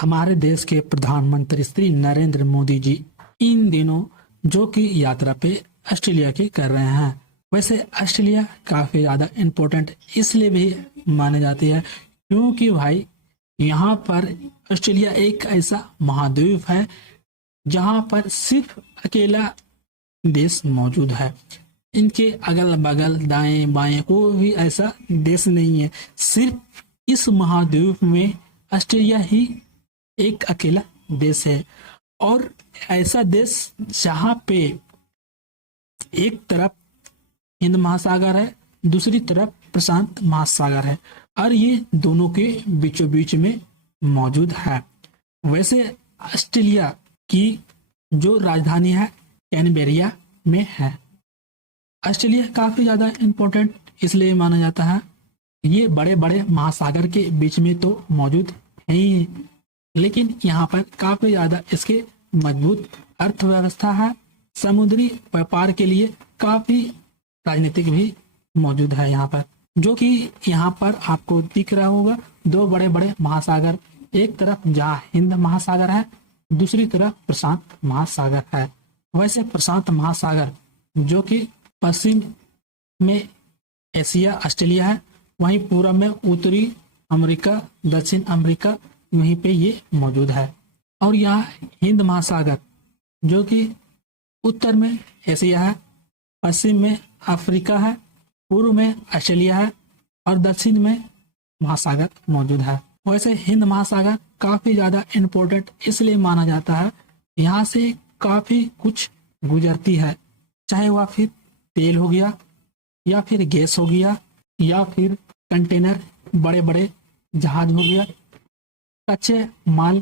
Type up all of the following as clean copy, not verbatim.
हमारे देश के प्रधानमंत्री श्री नरेंद्र मोदी जी इन दिनों जो कि यात्रा पे ऑस्ट्रेलिया की कर रहे हैं। वैसे ऑस्ट्रेलिया काफी ज्यादा इम्पोर्टेंट इसलिए भी माने जाती है क्योंकि भाई यहाँ पर ऑस्ट्रेलिया एक ऐसा महाद्वीप है जहाँ पर सिर्फ अकेला देश मौजूद है। इनके अगल बगल दाएं बाएं कोई भी ऐसा देश नहीं है। सिर्फ इस महाद्वीप में ऑस्ट्रेलिया ही एक अकेला देश है और ऐसा देश जहाँ पे एक तरफ हिंद महासागर है, दूसरी तरफ प्रशांत महासागर है और ये दोनों के बीचों बीच में मौजूद है। वैसे ऑस्ट्रेलिया की जो राजधानी है कैनबेरिया में है। ऑस्ट्रेलिया काफी ज्यादा इम्पोर्टेंट इसलिए माना जाता है, ये बड़े बड़े महासागर के बीच में तो मौजूद है ही, लेकिन यहाँ पर काफी ज्यादा इसके मजबूत अर्थव्यवस्था है। समुद्री व्यापार के लिए काफी राजनीतिक भी मौजूद है यहाँ पर, जो कि यहाँ पर आपको दिख रहा होगा दो बड़े बड़े महासागर, एक तरफ जहाँ हिंद महासागर है, दूसरी तरफ प्रशांत महासागर है। वैसे प्रशांत महासागर जो कि पश्चिम में एशिया ऑस्ट्रेलिया है, वहीं पूर्व में उत्तरी अमेरिका दक्षिण अमेरिका वहीं पे ये मौजूद है। और यहाँ हिंद महासागर जो कि उत्तर में एशिया है, पश्चिम में अफ्रीका है, पूर्व में ऑस्ट्रेलिया है और दक्षिण में महासागर मौजूद है। वैसे हिंद महासागर काफी ज्यादा इम्पोर्टेंट इसलिए माना जाता है, यहाँ से काफी कुछ गुजरती है, चाहे वह फिर तेल हो गया या फिर गैस हो गया या फिर कंटेनर बड़े बड़े जहाज हो गया, कच्चे माल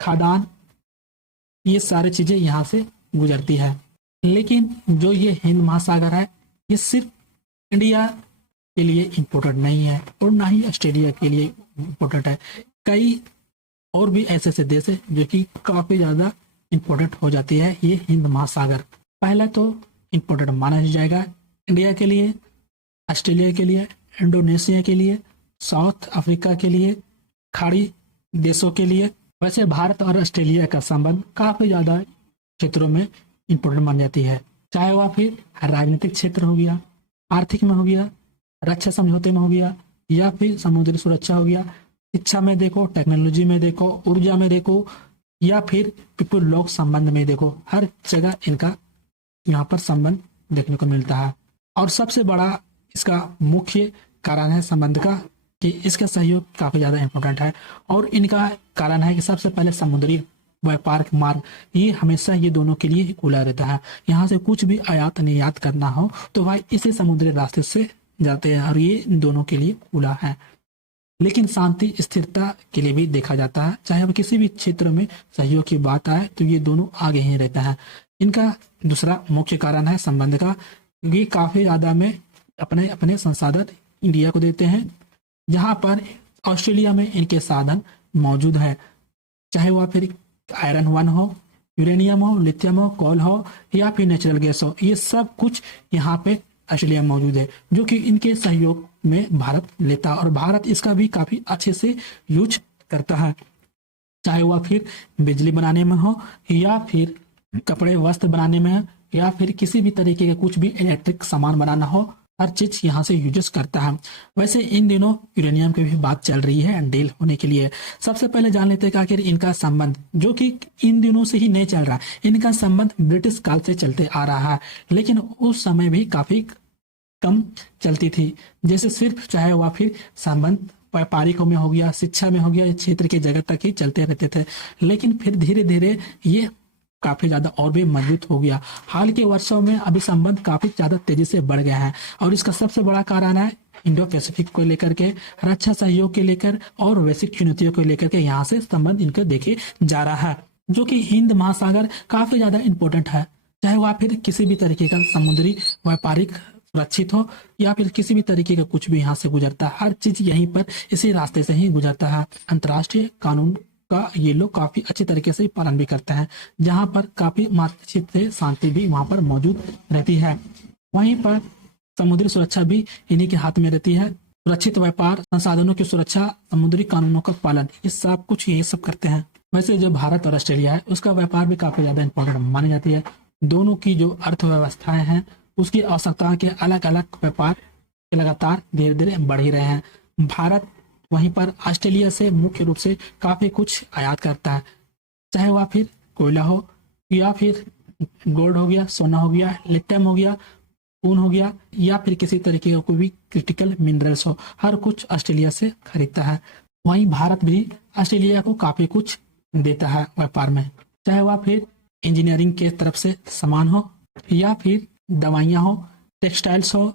खादान, ये सारी चीजें यहाँ से गुजरती है। लेकिन जो ये हिंद महासागर है ये सिर्फ इंडिया के लिए इम्पोर्टेंट नहीं है और ना ही ऑस्ट्रेलिया के लिए इम्पोर्टेंट है। कई और भी ऐसे ऐसे देश है जो कि काफी ज्यादा इम्पोर्टेंट हो जाती है ये हिंद महासागर। पहला तो इम्पोर्टेंट माना जाएगा इंडिया के लिए, ऑस्ट्रेलिया के लिए, इंडोनेशिया के लिए, साउथ अफ्रीका के लिए, खाड़ी देशों के लिए। वैसे भारत और ऑस्ट्रेलिया का संबंध काफी ज्यादा क्षेत्रों में इम्पोर्टेंट मान जाती है, चाहे वह फिर राजनीतिक क्षेत्र हो गया, आर्थिक में हो गया, रक्षा समझौते में हो गया या फिर समुद्री सुरक्षा हो गया, शिक्षा में देखो, टेक्नोलॉजी में देखो, ऊर्जा में देखो या फिर पीपल लोक संबंध में देखो, हर जगह इनका यहाँ पर संबंध देखने को मिलता है। और सबसे बड़ा इसका मुख्य कारण है संबंध का कि इसका सहयोग काफी ज्यादा इम्पोर्टेंट है और इनका कारण है कि सबसे पहले समुद्री व्यापार मार्ग ये हमेशा ये दोनों के लिए खुला रहता है। यहाँ से कुछ भी आयात निर्यात करना हो तो भाई इसे समुद्री रास्ते से जाते हैं और ये इन दोनों के लिए खुला है। लेकिन शांति स्थिरता के लिए भी देखा जाता है, चाहे वह किसी भी क्षेत्र में सहयोग की बात आए तो ये दोनों आगे ही रहता है। इनका दूसरा मुख्य कारण है संबंध का, ये काफी ज्यादा में अपने अपने संसाधन इंडिया को देते हैं, जहां पर ऑस्ट्रेलिया में इनके साधन मौजूद है, चाहे वह फिर आयरन वन हो, यूरेनियम हो, लिथियम हो, कोल हो या फिर नेचुरल गैस हो, ये सब कुछ यहाँ पे ऑस्ट्रेलिया मौजूद है जो कि इनके सहयोग में भारत लेता है और भारत इसका भी काफी अच्छे से यूज करता है, चाहे वह फिर बिजली बनाने में हो या फिर कपड़े वस्त्र बनाने में हो या फिर किसी भी तरीके का कुछ भी इलेक्ट्रिक सामान बनाना हो, हर चीज यहाँ से यूज करता है। वैसे इन दिनों यूरेनियम की भी बात चल रही है डील होने के लिए। सबसे पहले जान लेते हैं कि आखिर इनका संबंध जो कि इन दिनों से ही नहीं चल रहा, इनका संबंध ब्रिटिश काल से चलते आ रहा है, लेकिन उस समय भी काफी कम चलती थी। जैसे सिर्फ चाहे वह फिर संबंध व्यापारिकों में हो गया, शिक्षा में हो गया, क्षेत्र के जगह तक ही चलते रहते थे, लेकिन फिर धीरे धीरे ये काफी ज्यादा और भी मजबूत हो गया। हाल के वर्षों में अभी संबंध काफी ज्यादा तेजी से बढ़ गया है और इसका सबसे बड़ा कारण है इंडो पैसिफिक को लेकर के, रक्षा सहयोग के लेकर और वैश्विक चुनौतियों को लेकर के यहाँ से संबंध इनके देखे जा रहा है, जो कि हिंद महासागर काफी ज्यादा इम्पोर्टेंट है, चाहे वह फिर किसी भी तरीके का समुद्री व्यापारिक सुरक्षित हो या फिर किसी भी तरीके का कुछ भी यहाँ से गुजरता है, हर चीज यहीं पर इसी रास्ते से ही गुजरता है। अंतर्राष्ट्रीय कानून का ये लोग काफी अच्छे तरीके से पालन भी करते हैं, जहाँ पर काफी मातृचित से शांति भी वहाँ पर मौजूद रहती है। वहीं पर समुद्री सुरक्षा भी इन्हीं के हाथ में रहती है, सुरक्षित व्यापार, संसाधनों की सुरक्षा, समुद्री कानूनों का पालन, ये सब कुछ ये सब करते हैं। वैसे जो भारत और ऑस्ट्रेलिया है उसका व्यापार भी काफी ज्यादा इंपॉर्टेंट मानी जाती है। दोनों की जो अर्थव्यवस्थाएं हैं उसकी आवश्यकताओं के अलग अलग व्यापार लगातार धीरे धीरे बढ़ ही रहे हैं। भारत वहीं पर ऑस्ट्रेलिया से मुख्य रूप से काफी कुछ आयात करता है, चाहे वह फिर कोयला हो या फिर गोल्ड हो गया, सोना हो गया, लिथियम हो गया, ऊन हो गया, या फिर किसी तरीके का कोई भी क्रिटिकल मिनरल्स हो, हर कुछ ऑस्ट्रेलिया से खरीदता है। वहीं भारत भी ऑस्ट्रेलिया को काफी कुछ देता है व्यापार में, चाहे वह फिर इंजीनियरिंग के तरफ से सामान हो या फिर दवाइयाँ हो, टेक्सटाइल्स हो,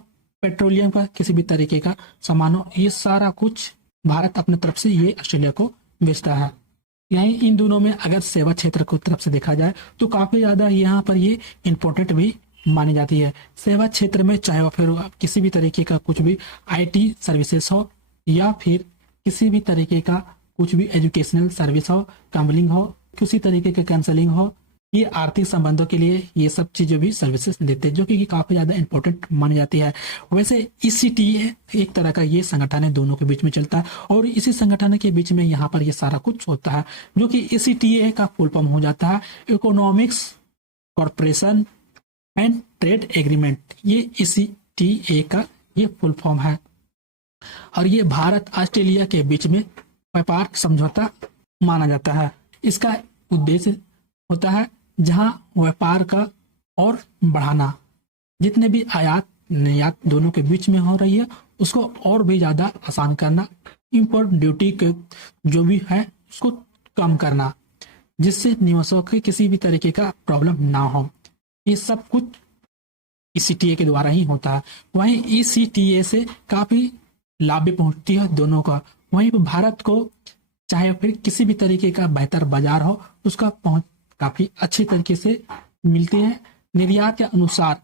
पेट्रोलियम का किसी भी तरीके का सामान हो, ये सारा कुछ भारत अपने तरफ से ये ऑस्ट्रेलिया को बेचता है। यहीं इन दोनों में अगर सेवा क्षेत्र को तरफ से देखा जाए तो काफी ज्यादा यहाँ पर ये इम्पोर्टेंट भी मानी जाती है। सेवा क्षेत्र में चाहे वह फिर किसी भी तरीके का कुछ भी आईटी सर्विसेज हो या फिर किसी भी तरीके का कुछ भी एजुकेशनल सर्विस हो, काउंसलिंग हो, किसी तरीके के काउंसलिंग हो, ये आर्थिक संबंधों के लिए ये सब चीजें भी सर्विसेज देते हैं, जो कि काफी ज्यादा इंपॉर्टेंट मानी जाती है। वैसे ईसीटीए एक तरह का ये संगठन है, दोनों के बीच में चलता है और इसी संगठन के बीच में यहाँ पर ये सारा कुछ होता है, जो कि ईसीटीए का फुल फॉर्म हो जाता है economics corporation and trade agreement. ये ईसीटीए का ये फुल फॉर्म है और ये भारत ऑस्ट्रेलिया के बीच में व्यापार समझौता माना जाता है। इसका उद्देश्य होता है जहां व्यापार का और बढ़ाना, जितने भी आयात निर्यात दोनों के बीच में हो रही है उसको और भी ज्यादा आसान करना, इंपोर्ट ड्यूटी के जो भी है उसको कम करना, जिससे निवेशकों के किसी भी तरीके का प्रॉब्लम ना हो। ये सब कुछ ईसीटीए के द्वारा ही होता है। वहीं ईसीटीए से काफी लाभ भी पहुंचती है दोनों का। वहीं पर भारत को चाहे फिर किसी भी तरीके का बेहतर बाजार हो उसका पहुंच काफी अच्छी तरीके से मिलती है। निर्यात के अनुसार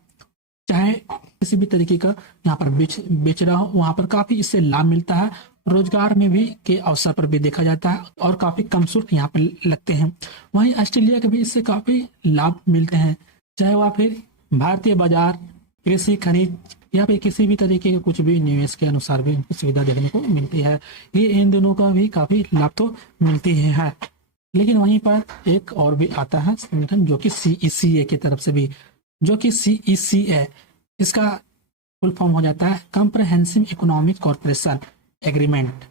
चाहे किसी भी तरीके का यहाँ पर बेच रहा हो वहां पर काफी इससे लाभ मिलता है। रोजगार में भी के अवसर पर भी देखा जाता है और काफी कम शुल्क यहाँ पर लगते हैं। वहीं ऑस्ट्रेलिया के भी इससे काफी लाभ मिलते हैं, चाहे वह फिर भारतीय बाजार, कृषि, खनिज या फिर किसी भी तरीके के कुछ भी निवेश के अनुसार भी इनको सुविधा देखने को मिलती है। ये इन दोनों का भी काफी लाभ तो मिलती है। लेकिन वहीं पर एक और भी आता है संगठन जो कि सीईसीए की तरफ से भी, जो कि सीईसीए इसका फुल फॉर्म हो जाता है कॉम्प्रहेंसिव इकोनॉमिक कॉर्पोरेशन एग्रीमेंट।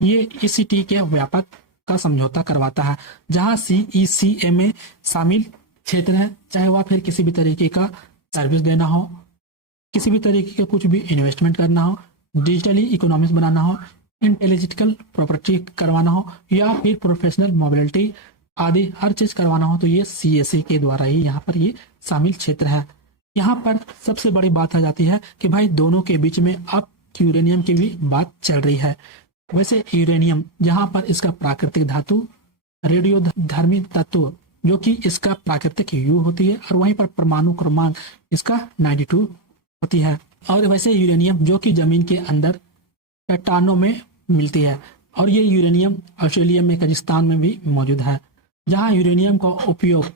ये ईसीटी के व्यापक का समझौता करवाता है, जहां सीईसीए में शामिल क्षेत्र है, चाहे वह फिर किसी भी तरीके का सर्विस देना हो, किसी भी तरीके का कुछ भी इन्वेस्टमेंट करना हो, डिजिटली इकोनॉमिक्स बनाना हो, इंटेलिजिकल प्रॉपर्टी करवाना हो या फिर प्रोफेशनल मोबिलिटी आदि हर चीज करवाना हो, तो ये सीएससी के द्वारा ही यहाँ पर ये शामिल क्षेत्र है। यहाँ पर सबसे बड़ी बात आ जाती है कि भाई दोनों के बीच में अब यूरेनियम की भी बात चल रही है। वैसे यूरेनियम जहाँ पर इसका प्राकृतिक धातु, रेडियोधर्मी तत्व जो कि इसका प्राकृतिक यू होती है, और वहीं पर परमाणु क्रमांक इसका 92 होती है। और वैसे यूरेनियम जो कि जमीन के अंदर चट्टानों में मिलती है, और ये यूरेनियम ऑस्ट्रेलिया में कजाकिस्तान में भी मौजूद है, जहां यूरेनियम का उपयोग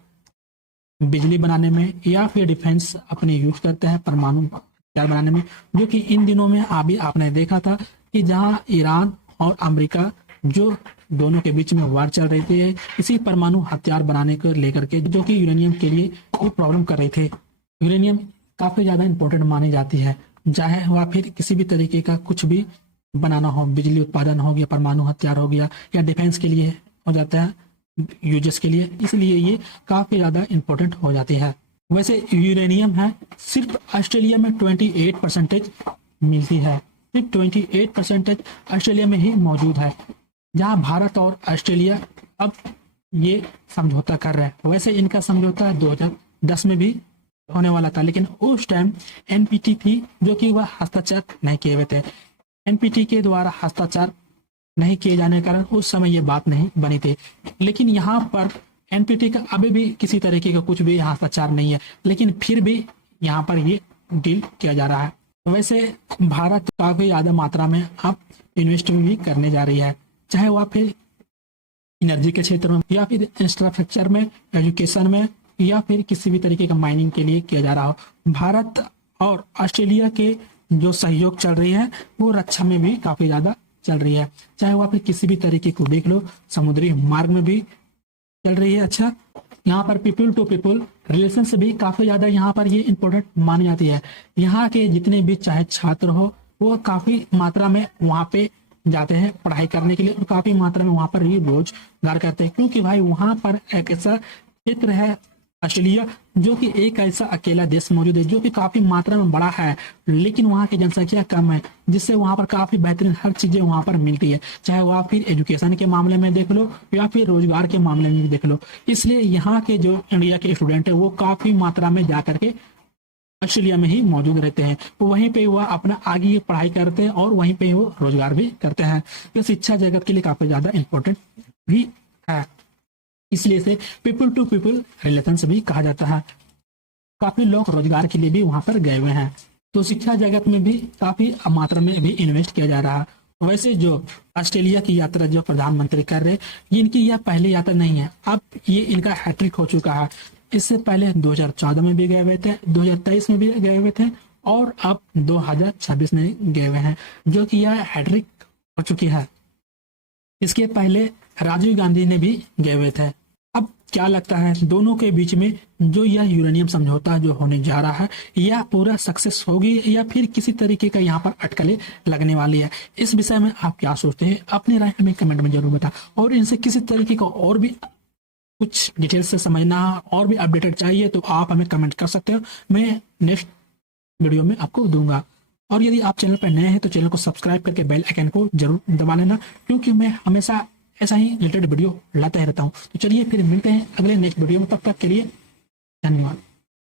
बिजली बनाने में या फिर डिफेंस अपने यूज करते हैं, परमाणु हथियार बनाने में, जो कि इन दिनों में अभी आपने देखा था कि जहां ईरान और अमेरिका जो दोनों के बीच में वार चल रही थी इसी परमाणु हथियार बनाने को लेकर के, जो कि यूरेनियम के लिए कोई प्रॉब्लम कर रहे थे। यूरेनियम काफी ज्यादा इंपॉर्टेंट मानी जाती है, चाहे वह फिर किसी भी तरीके का कुछ भी बनाना हो, बिजली उत्पादन हो गया, परमाणु हथियार हो गया, या डिफेंस के लिए हो जाता है यूजेस के लिए, इसलिए ये काफी ज्यादा इंपॉर्टेंट हो जाती है। वैसे यूरेनियम है सिर्फ ऑस्ट्रेलिया में 28% मिलती है, सिर्फ 28% ऑस्ट्रेलिया में ही मौजूद है, जहां भारत और ऑस्ट्रेलिया अब ये समझौता कर रहे हैं। वैसे इनका समझौता 2010 में भी होने वाला था, लेकिन उस टाइम एनपीटी थी जो कि वह हस्ताक्षर नहीं किए हुए थे। एनपीटी के द्वारा हस्ताक्षर नहीं किए जाने के कारण उस समय ये बात नहीं बनी थी। लेकिन यहाँ पर एनपीटी का अभी भी किसी तरीके का कुछ भी हस्ताक्षर नहीं है, लेकिन फिर भी यहाँ पर ये डील किया जा रहा है। वैसे भारत काफी ज्यादा मात्रा में अब इन्वेस्ट भी करने जा रही है, चाहे वह फिर एनर्जी के क्षेत्र में या फिर इंफ्रास्ट्रक्चर में, एजुकेशन में, या फिर किसी भी तरीके का माइनिंग के लिए किया जा रहा हो। भारत और ऑस्ट्रेलिया के जो सहयोग चल रही है वो रक्षा में भी काफी ज्यादा चल रही है। चाहे वो आप किसी भी तरीके को देख लो, समुद्री मार्ग में भी चल रही है। अच्छा, यहाँ पर पीपल टू पीपल रिलेशन से भी काफी ज्यादा यहाँ पर ये इम्पोर्टेंट मानी जाती है। यहाँ के जितने भी चाहे छात्र हो वो काफी मात्रा में वहाँ पे जाते हैं पढ़ाई करने के लिए और काफी मात्रा में वहाँ पर ये रोजगार करते हैं, क्योंकि भाई वहाँ पर एक ऐसा क्षेत्र है ऑस्ट्रेलिया जो कि एक ऐसा अकेला देश मौजूद है जो कि काफी मात्रा में बड़ा है, लेकिन वहाँ की जनसंख्या कम है, जिससे वहाँ पर काफी बेहतरीन हर चीजें वहाँ पर मिलती है। चाहे वो आप फिर एजुकेशन के मामले में देख लो या फिर रोजगार के मामले में भी देख लो। इसलिए यहाँ के जो इंडिया के स्टूडेंट है वो काफी मात्रा में जा करके ऑस्ट्रेलिया में ही मौजूद रहते हैं। तो वहीं पे वह अपना आगे की पढ़ाई करते हैं और वहीं पे वो रोजगार भी करते हैं। ये शिक्षा जगत के लिए काफी ज्यादा इम्पोर्टेंट भी है, इसलिए इसे पीपल टू पीपल रिलेशंस भी कहा जाता है। काफी लोग रोजगार के लिए भी वहां पर गए हुए हैं, तो शिक्षा जगत में भी काफी मात्रा में भी इन्वेस्ट किया जा रहा है। वैसे जो ऑस्ट्रेलिया की यात्रा जो प्रधानमंत्री कर रहे, इनकी यह पहली यात्रा नहीं है, अब ये इनका हैट्रिक हो चुका है। इससे पहले 2014 में भी गए हुए थे, 2023 में भी गए हुए थे और अब 2026 में गए हुए हैं, जो कि यह हैट्रिक हो चुकी है। इसके पहले राजीव गांधी ने भी गए हुए थे। अब क्या लगता है दोनों के बीच में जो यह यूरेनियम समझौता जो होने जा रहा है, यह पूरा सक्सेस होगी या फिर किसी तरीके का यहाँ पर अटकलें लगने वाली है? इस विषय में आप क्या सोचते हैं? अपनी राय हमें कमेंट में जरूर बताएं। और इनसे किसी तरीके का और भी कुछ डिटेल से समझना और भी अपडेटेड चाहिए तो आप हमें कमेंट कर सकते हो, मैं नेक्स्ट वीडियो में आपको दूंगा। और यदि आप चैनल पर नए हैं तो चैनल को सब्सक्राइब करके बेल आइकन को जरूर दबा लेना, क्योंकि मैं हमेशा ऐसा ही रिलेटेड वीडियो लाता ही रहता हूँ। तो चलिए फिर मिलते हैं अगले नेक्स्ट वीडियो में, तब तक के लिए धन्यवाद।